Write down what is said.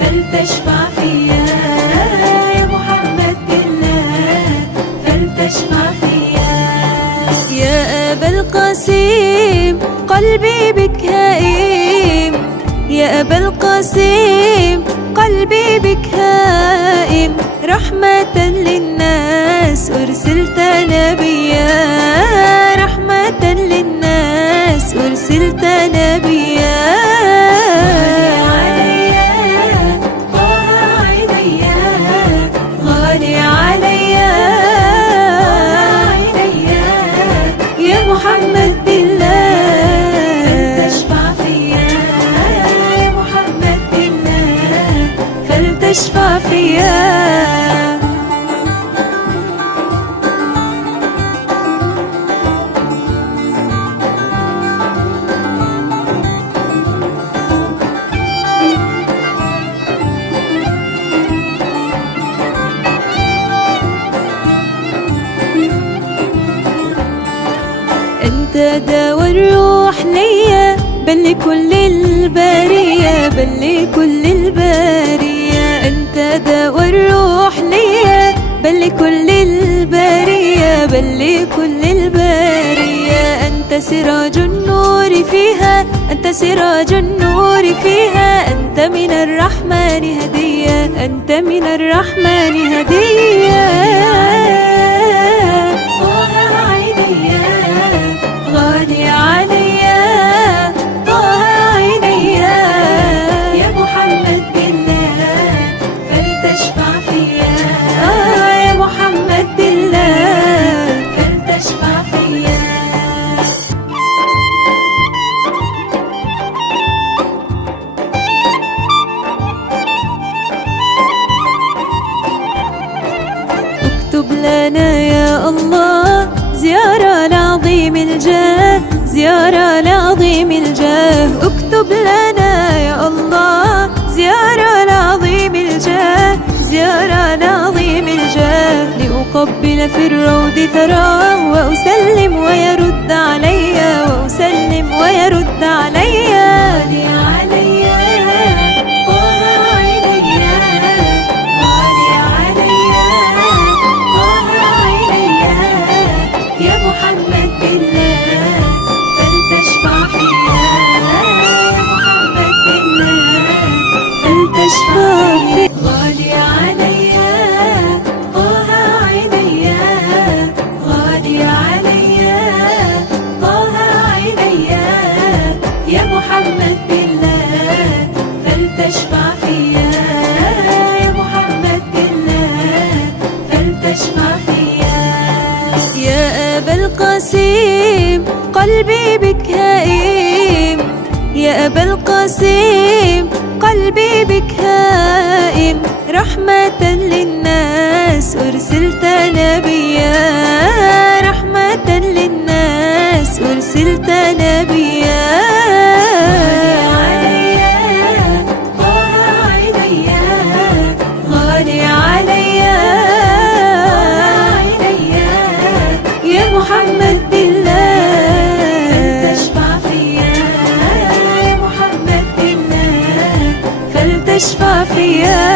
فلتشفع فيا يا محمد بالله، فلتشفع فيا. يا أبا القاسم قلبي بك هائم، يا أبا القاسم قلبي بك هائم، رحمة للناس أرسلت نبيا، رحمة للناس أرسلت نبيا. محمد بالله فلتشفع فيا يا محمد بالله، فلتشفع فيا. أنت دواء الروح ليا، بل لكل البرية، بل لكل البرية. أنت دواء الروح ليا، بل لكل البرية، بل لكل البرية. أنت سراج النور فيها، أنت سراج النور فيها. أنت من الرحمن هدية، أنت من الرحمن هدية. غالي عليا طه عينيا، يا محمد بالله فلتشفع فيا، يا محمد بالله فلتشفع فيا. اكتب لنا يا الله زيارة لعظيم الجاه، زيارة لعظيم الجاه. اكتب لنا يا الله زيارة لعظيم الجاه، زيارة لعظيم الجاه. لأقبل في الروض ثراه، وأسلم ويرد علي، وأسلم ويرد علي. غالي عليا طه عينيا، غالي عليا طه عينيا، يا محمد بالله فلتشفع فيا، يا محمد بالله فلتشفع فيا. غالي عليا طه عينيا، غالي عليا طه عينيا، يا محمد بالله فلتشفع فيا، يا محمد بالله فلتشفع فيا. يا أبا القاسم قلبي بك هائم، يا أبا القاسم قلبي بك هائم، رحمة للناس أرسلت نبيا، رحمة للناس أرسلت نبيا. غالي عليا يا محمد بالله فلتشفع فيا، يا محمد بالله فلتشفع فيا.